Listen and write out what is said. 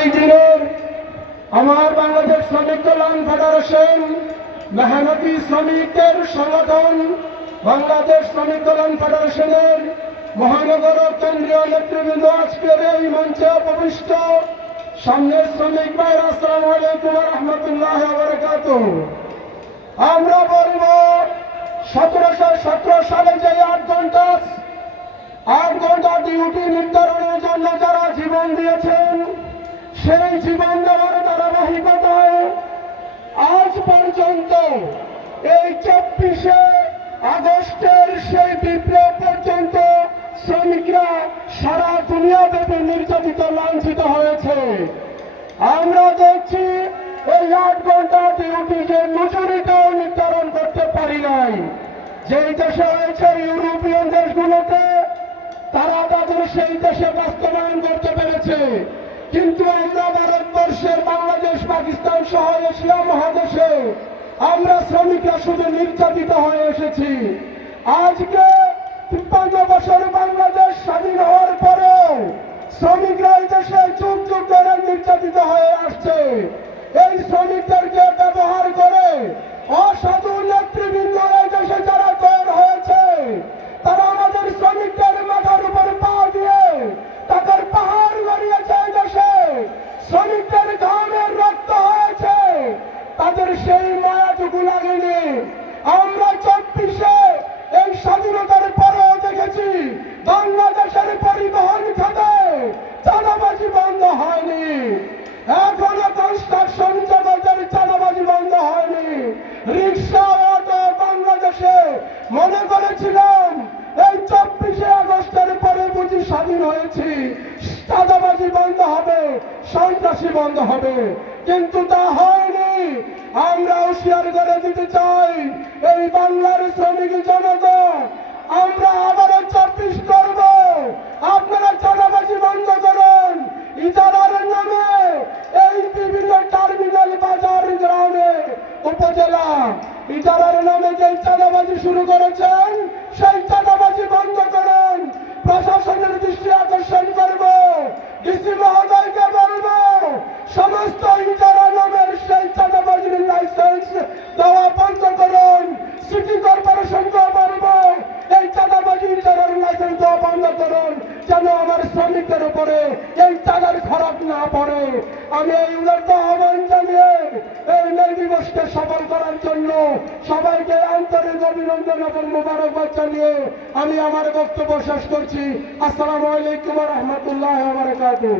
এই দিনের আমার বাংলাদেশ শ্রমিক কল্যাণ ফেডারেশন মেহনতি শ্রমিকদের সংগঠন বাংলাদেশ শ্রমিক কল্যাণ ফেডারেশনের মহানগর কেন্দ্রীয় নেতৃবৃন্দ আজকের এই মঞ্চে উপবিষ্ট সামনের শ্রমিক ভাইরা আসসালামু আলাইকুম ওয়া রাহমাতুল্লাহি ওয়া বারাকাতুহু। আমরা বলব 1717 সালে যে 8 ঘন্টা ডিউটি নির্ধারণের জন্য যারা জীবন দিয়েছেন, সেই জীবন দেওয়ার ধারাবাহিকতায় আজ পর্যন্ত এই 24শে আগস্টের সেই বিপ্লব পর্যন্ত শ্রমিকরা সারা দুনিয়াব্যাপী নির্যাতিত লাঞ্ছিত হয়েছে। আমরা দেখছি এই 8 ঘন্টা ডিউটি যে মজুরিটাও নির্ধারণ করতে পারি নাই। যেই দেশে হয়েছে ইউরোপিয়ান দেশগুলোতে, তারা তাদের সেই দেশে বাস্তবায়ন করতে পেরেছে, কিন্তু আমরা ভারতবর্ষের বাংলাদেশ, পাকিস্তান সহ এশিয়া মহাদেশে আমরা শ্রমিকরা শুধু নির্যাতিত হয়ে এসেছি। আজকে 53 বছর বাংলাদেশ স্বাধীন হওয়ার পরেও শ্রমিকরা এই দেশে যুগ যুগ ধরে নির্যাতিত হয়ে আসছে। এই শ্রমিকদেরকে ব্যবহার করে অসাধু নেতৃবৃন্দ এই দেশে যারা তৈরি হয়েছে, তারা আমাদের শ্রমিকদের মাথার উপর পা দিয়ে টাকার পাহাড় গড়িয়েছে। এই দেশে শ্রমিকদের ঘামের রক্ত হয়েছে, তাদের সেই মায়াটুকু লাগেনি। আমরা 24শে এই স্বাধীনতার পরেও দেখেছি বাংলাদেশের পরিবহন খাতে চাঁদাবাজি বন্ধ হয়নি, এখনো কনস্ট্রাকশন জগতের চাঁদাবাজি বন্ধ হয়নি। রিক্সা, অটো বাংলাদেশে মনে করেছিলাম এই 24শে আগস্টের পরে বুঝি স্বাধীন হয়েছি, চাঁদাবাজি বন্ধ হবে, সন্ত্রাসী বন্ধ হবে, কিন্তু তা হয়নি। আমরা হুঁশিয়ার করে দিতে চাই এই বাংলার শ্রমিক জনতা, আমরা আবারও 24 করব। আপনারা চাঁদাবাজি বন্ধ করুন। ইজারার নামে এই বিভিন্ন টার্মিনাল, বাজার, গ্রামে, উপজেলা ইজারার নামে যে চাঁদাবাজি শুরু করেছেন, সেই চাঁদাবাজি বন্ধ করুন। প্রশাসনের দৃষ্টি আকর্ষণ করব, ডিসি মহোদয়কে বলবো সমস্ত ইজারা নামের সেই চাঁদাবাজির লাইসেন্স দেওয়া বন্ধ করুন। সিটি কর্পোরেশনকে বলবো এই চাঁদাবাজি ইজারার লাইসেন্স দেওয়া বন্ধ করুন, যেন আমার শ্রমিকদের উপরে এই টাকার খরচ না পড়ে। আমি এই উদারতা আহ্বান জানিয়ে এই মে দিবসকে সফল করার জন্য সবাইকে আন্তরিক অভিনন্দন এবং মোবারকবাদ জানিয়ে আমি আমার বক্তব্য শেষ করছি। আসসালামু আলাইকুম ওয়া রাহমাতুল্লাহি ওয়া বারাকাতুহু।